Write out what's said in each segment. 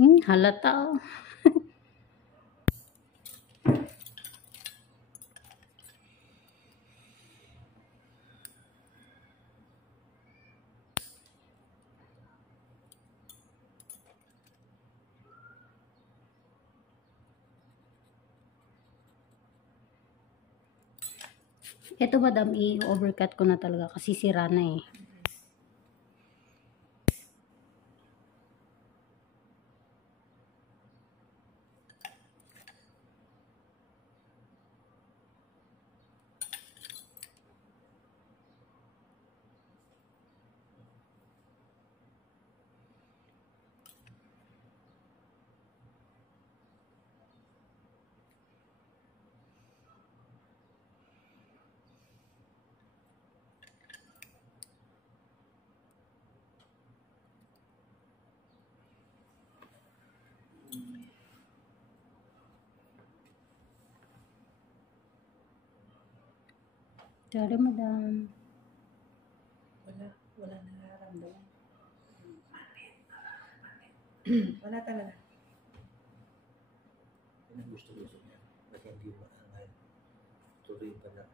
Halata oh. Ito madam, i-overcut ko na talaga kasi sira na eh. Sorry, madam. Wala nararamdaman. Wala talaga. Yan ang gusto niya. Kasi hindi maangal. Tuloy pa lang.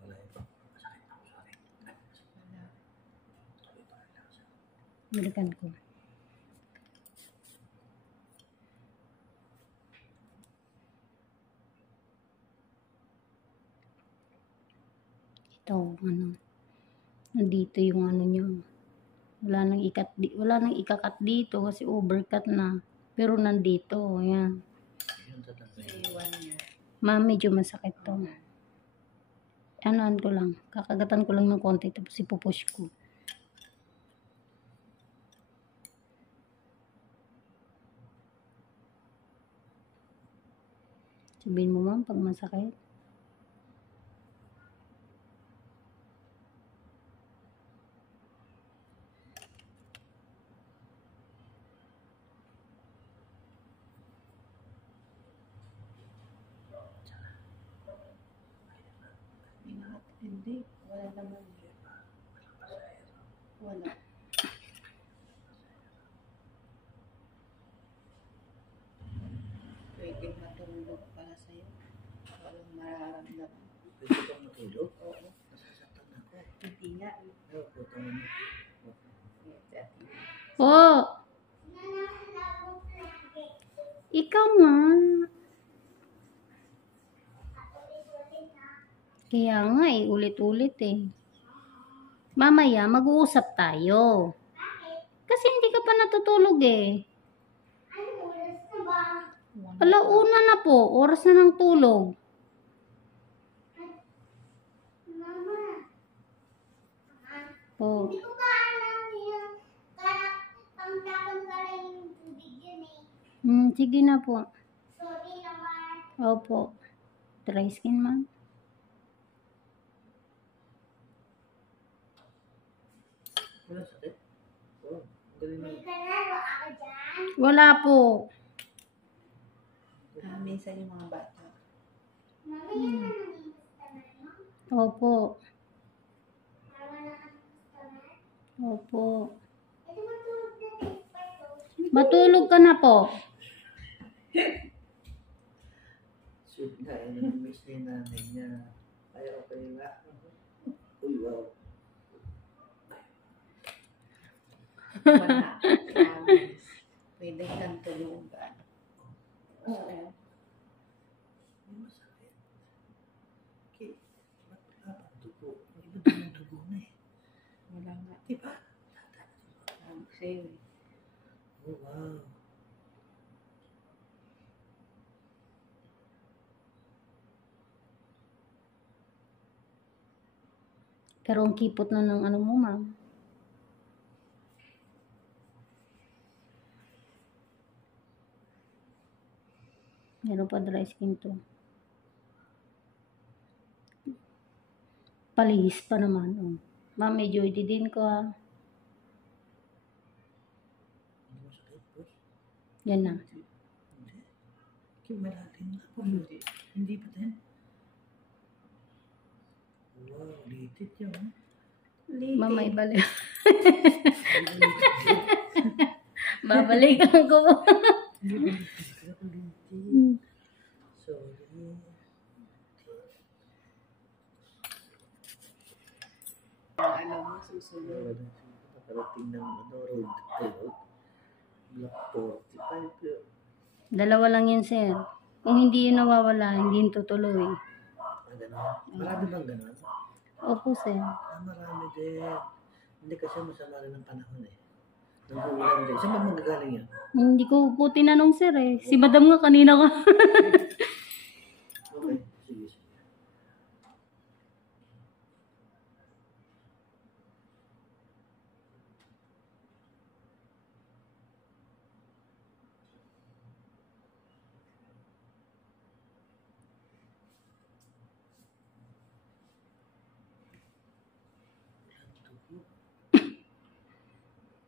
Wala ito. Masakit ako sa akin. Wala. Balikan ko. Ito, nandito yung niya. Wala nang ikakat dito kasi overcut na. Pero nandito, yan. Iwan niya. Ma'am, medyo masakit to. Anuan ko lang. Kakagatan ko lang ng konti tapos ipupush ko. Sabihin mo ma'am pag masakit. Hindi. Wala naman. Wala. Pwede matulog pala sa'yo. Walang mararamdaman. Pwede bang matulog? Oo. Nasasaktan ako. Hindi nga. Oo, putang ina. Oh! Ikaw nga. Kaya nga eh, ulit-ulit eh. Mamaya, mag-uusap tayo. Kasi hindi ka pa natutulog eh. Alauna na po, oras na ng tulog. Oh. Hindi ko pa alam yung pangtapon pala yung tubig yun eh. Sige na po. Sorry naman. Opo. Dry skin ma'am. Wala sakit? Oo. Galing May na. kalaro ako dyan. Wala po. Minsan yung mga bata. Mama, yan naman yung customer mo. Opo. Mama naman yung customer. Opo. Ito matulog na tayo pa ito. Matulog ka na po. Sweet na. Miss niya yung nanay niya. Ay, okay nga. Uy, wow. Wala. Promise. Pwede kang tulugan. Oo. May masakit. Okay. Ba't wala pa dugo? Iba din yung dugo na eh. Wala nga. Diba? Sabi sa'yo eh. Oh, wow. Pero ang kipot na ng ano mo ma'am. Meron pa dry skin to. Palihis pa naman. Oh. Ma'am, medyo ididin ko ah. Hindi masakit, boss? Yan na. Hindi. Okay, malalim na po. Hindi pa din. Wow, litit yun. Liti. Ma'am, may balik. Litit yun. Binabalikan ko po. Hindi ba kulinti? Sorry. Alam mo, susunod. Nakarating ng road. Block 45 yun. Dalawa lang yun, sir. Kung hindi yun nawawala, hindi yun tutuloy. Ganon. Marami bang ganon? Opo, sir. Marami din. Hindi kasi masama rin ng panahon eh. Nag-uulan din. Saan ba magagaling yan? Hindi ko po tinanong, sir eh. Si madam nga kanina ko. Okay, sige, sige.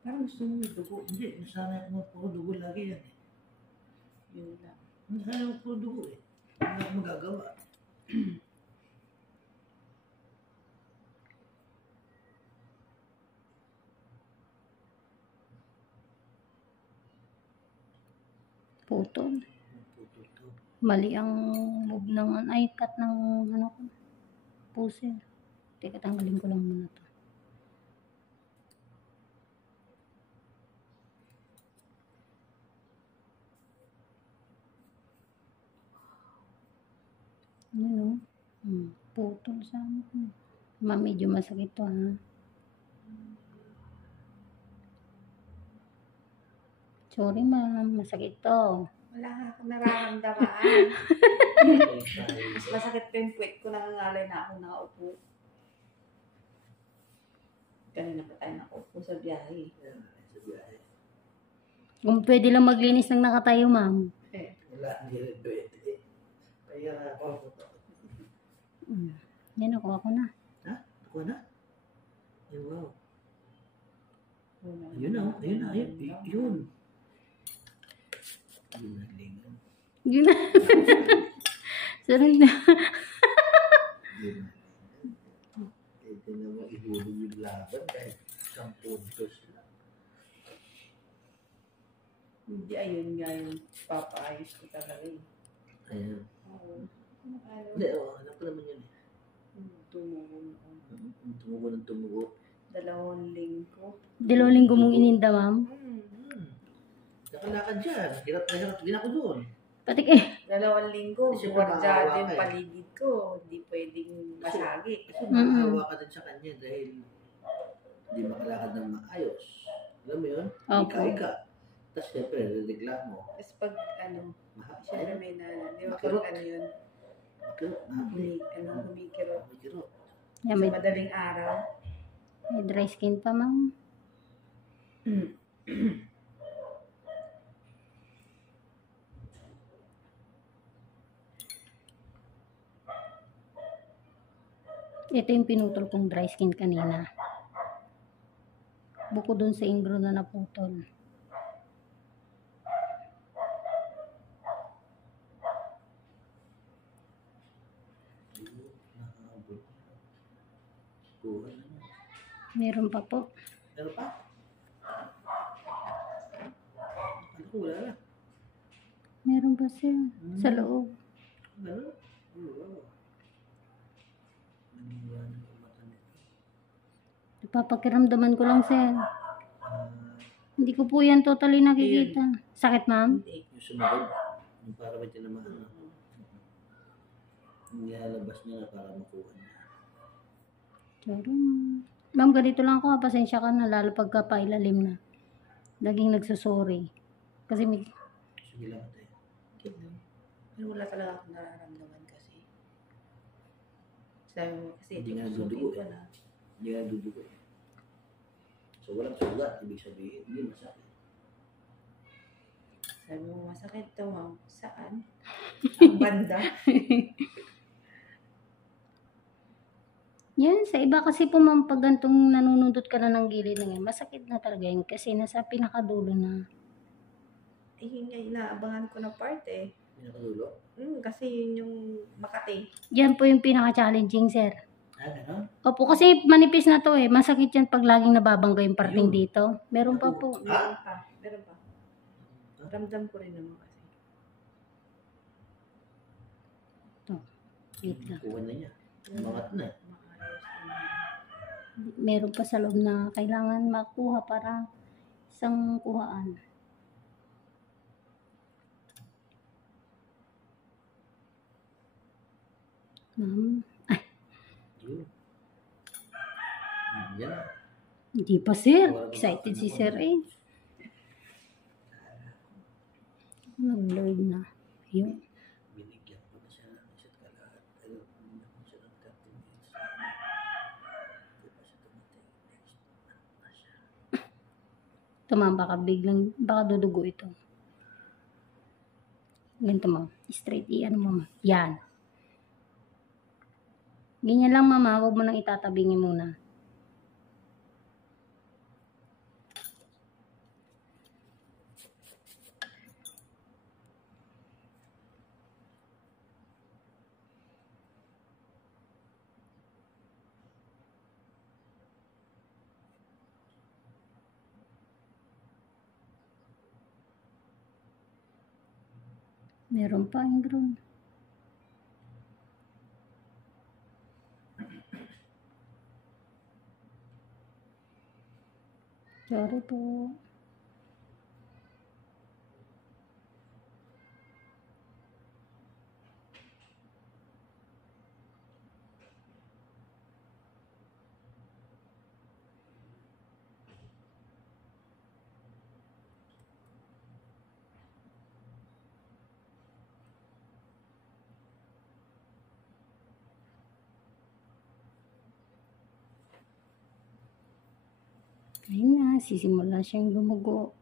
Parang gusto mo may dugo. Hindi, nasanay ako puro dugo lagi yan eh. Yun lang. Nasanay ako puro dugo eh. Hindi ako magagawa. Putol. Putol to. Mali ang move ng, ay, cut ng, ano ko, puser. Teka, tanggalin ko lang muna to. Ano? Putol sa ano. Medyo masakit to, ha. Sorry, ma'am. Masakit to. Wala nga akong nararamdaman. Mas masakit pa yung puwet ko, nangangalay na ako nakaupo. Kanina pa tayo nakaupo sa biyahe. Yan, sa biyahe. Kung pwede lang maglinis ng nakatayo, ma'am. Wala, hindi rin pwede. Kaya ako. Yan ako na. Ha? Ako na? Ay, wow. Ayun na, ayun na, ayun. Yun. Yun na, lingan. Yun na. Sarang na. Yun na. Ito na mo, ihulog yung laban kahit 10 puntos lang. Hindi, ayun nga yung papaayos ko talaga eh. Ayan. Oo. Ano? Hindi, alam ko naman yun eh. Tumugo mo. Tumugo ng tumugo. 2 linggo. 2 linggo mong ininda, ma'am. Nakalakad dyan. Hirap na hirap din ako doon. Pati eh. 2 linggo. Kasi Guardyado maawa yung ka eh. paligid ko. Hindi pwedeng masagi. Kasi maawa ka din sa kanya dahil hindi makalakad ng maayos. Alam mo yun? Opo. Ika-ika. Tapos siyempre, reklamo. Tapos pag ano, syempre may di ba Makirot. ano yun? Humikirot. Makirot. Yan, Sa may, madaling araw. may dry skin pa, ma'am. Ito yung pinutol kong dry skin kanina. Buko dun sa ingro na naputol. Nakaabot. Kuha na yun. Meron pa po. Ano pa? Ano ko, wala na. Meron pa siya. Sa loob. Ganun? Oo. Maniwala ko mata nito. Napapakiramdaman ko lang, sir. Ah, Hindi ko po yan totally nakikita. Sakit, ma'am? Hindi. Yung sumunod. Yung para ba tinamaan. Yung nilalabas niya na para makuha niya. Pero, ma'am, ganito lang ako. Pasensya ka na, lalo pagka pailalim na. Laging nagsusorry. Kasi may, Sige lang ate. Pero wala talaga akong nararamdaman kasi. Sabi mo kasi, Hindi nga dudugo eh. Hindi nga dudugo eh. So walang sugat. Ibig sabihin, hindi masakit. Sabi mo, masakit daw, ma'am. Saan? Ang banda. yan, sa iba kasi po, ma'am, pag gantong nanunundot ka na ng gilid na yan, masakit na talaga yun kasi nasa pinakadulo na. Eh, yun nga inaabangan ko na part eh. Pinakadulo? Kasi yun yung Makati. Yan po yung pinaka-challenging, sir. Ah, gano'n? Opo, kasi manipis na to eh. Masakit yan pag laging nababangga yung parting dito. Meron pa po. Meron pa. Meron pa. Ramdam ko rin naman kasi. Wait lang. Kuha na niya. Umangat na. Maayos naman. Meron pa sa loob na kailangan makuha para isang kuhaan. Ma'am, Yun. Yan na. hindi pa sir. Excited si sir eh. Nag-load na. Yun. Binigyan ko na siya ng isa't kalahat. Pero binigyan ko siya ng 30 minutes. Hindi pa siya tumatay. Next month na siya. Ito ma'am, baka biglang, baka dudugo ito. Ganito ma'am. Straight i-ano mo ma'am. Yan. Ganyan lang mama, huwag mo nang itatabingin muna. Meron pa yung ground. Sorry po. Ayun na, sisimula siyang gumugo.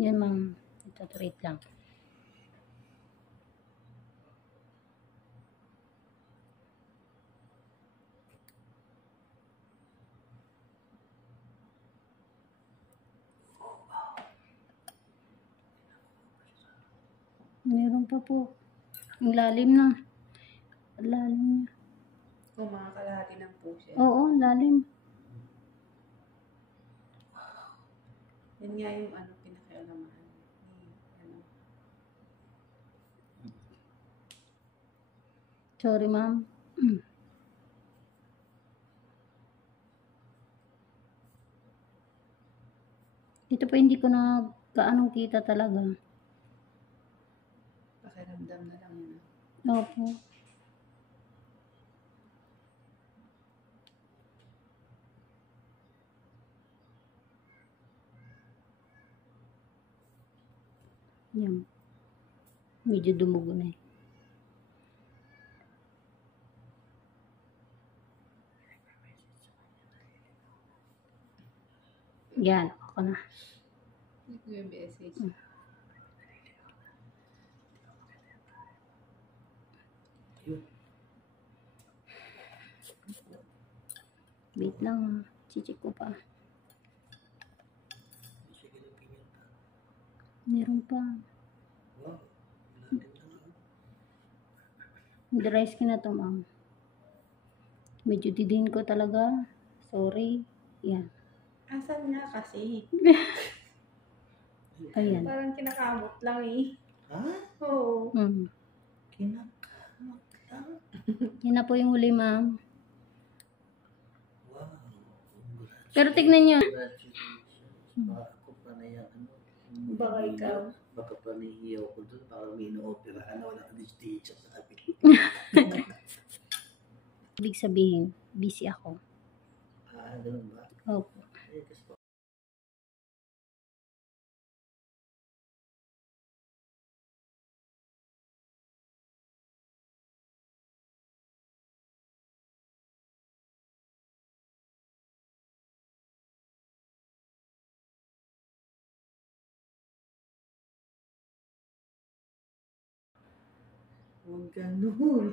Yan ma'am. Ito, wait lang. Meron pa po. Ang lalim na. Ang lalim niya. Kung mga kalahati ng puso. Oo, lalim. Yan nga yung ano, pinakialamahan. Ano. Sorry ma'am. Ito po hindi ko na gaanong kita talaga. Pakiramdam na lang yun. Opo. Yan. Medyo dumugo na eh. Yan, ako na. Hindi ko yung message. Yun. Wait lang, chichik ko pa. Sige na pinyan pa. Meron pa. Wow. Malalim na nga. Dry skin na to, ma'am. Medyo didiin ko talaga. Sorry. Yan. Asan nga kasi? Ayan. Parang kinakamot lang eh. Ha? Oo. Kinakamot lang? Yan na po yung huli, ma'am. Wow. Pero tignan nyo. Congratulations. Baka ako pa na yung ano. Baka ikaw. Baka pa nahihiyaw ko doon. Baka may ino-operahan na wala ka anesthesia sa akin. Ibig sabihin, busy ako. Ganun ba? Opo. Eh, kasi Huwag ganun.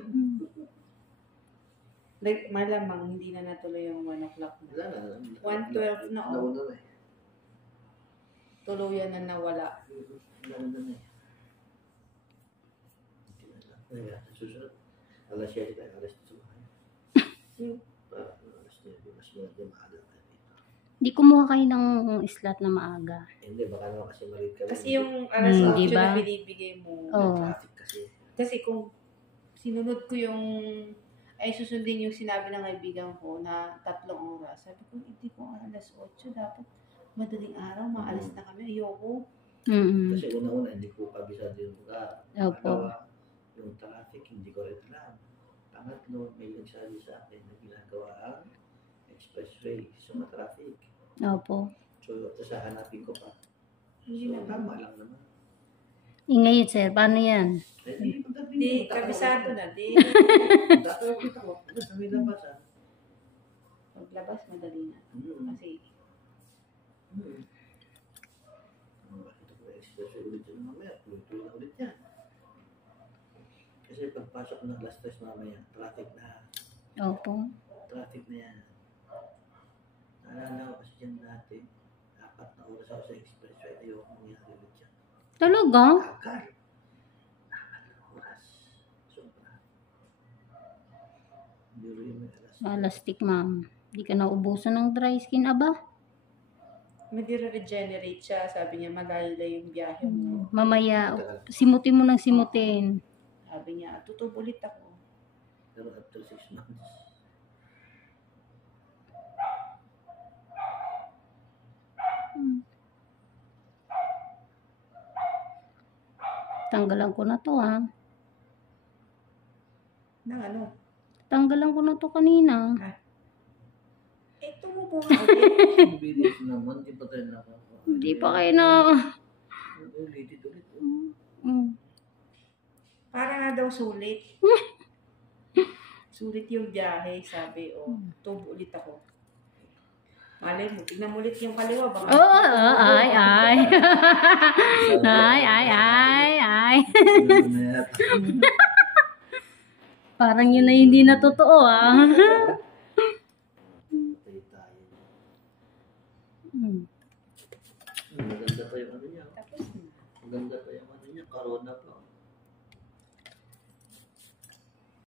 Like, malamang hindi na natuloy yung 1 o'clock na. Wala na. 1:12 na, oh. Nauna na eh. Tuluyan na nawala. Nauna na eh. Hindi na lang. Kaya, susunod. Alas 7 tayo, alas 2 sumakay. Alas 9, mas maganda maaga tayo dito. Di kumuha kayo ng slot na maaga. Hindi, baka naman kasi malit kami. Kasi yung alas 8 diba? na binibigay mo. Oh. Traffic kasi. Kasi kung sinunod ko yung, ay susundin yung sinabi ng kaibigan ko na 3 oras. Sabi ko, hindi ko alas 8, dapat madaling araw, maalis na kami. Ayoko. Mm. Kasi una-una, hindi ko kabisado yung lugar. Opo. Pangalawa, yung traffic, hindi ko rin alam. Pangatlo, may nagsabi sa akin na ginagawa ang expressway sa mga traffic. Opo. So, tapos hahanapin ko pa. Hindi So, naman. tama lang naman. Ngayon, sir, paano yan? Eh, di, pagdating Di, mo, kabisado na. Di, Tatawag kita ko. Ano sa may labasan? paglabas, madali na. Kasi, Bakit ako expressway ulit yun mamaya? Tuloy-tuloy na ulit yan. Kasi pagpasok ng alas 3 mamaya, traffic na. Opo. Traffic na yan. Naalala ko kasi dyan dati, 4 na oras ako sa expressway. Ayoko mangyari ulit yan. Talaga? Akal. 4 na oras. Sobra. Hindi rin may alas. Malastik, ma'am. Di ka naubusan ng dry skin, aba. regenerate siya. Sabi niya, malayo yung biyahe mo. Mamaya, simutin mo ng simutin. Sabi niya, tutub ulit ako. Pero after 6 months, Tanggalan ko na to, ha. Nang ano? Tanggalan ko na to kanina. Eh, tumubo nga ulit. bilis naman, di pa tayo nakaka. Hindi pa kayo na... Ulitin ulit. Mm. Para na daw sulit. Sulit yung biyahe, sabi. O, tubo ulit ako. Malay mo, tignan mo ulit yung kaliwa. Baka Ay. Ay. Ano na yata. Parang yun na hindi na totoo, ah. Patay tayo. Maganda pa yung ano niya. tapos na. Maganda pa yung ano niya. Corona pa.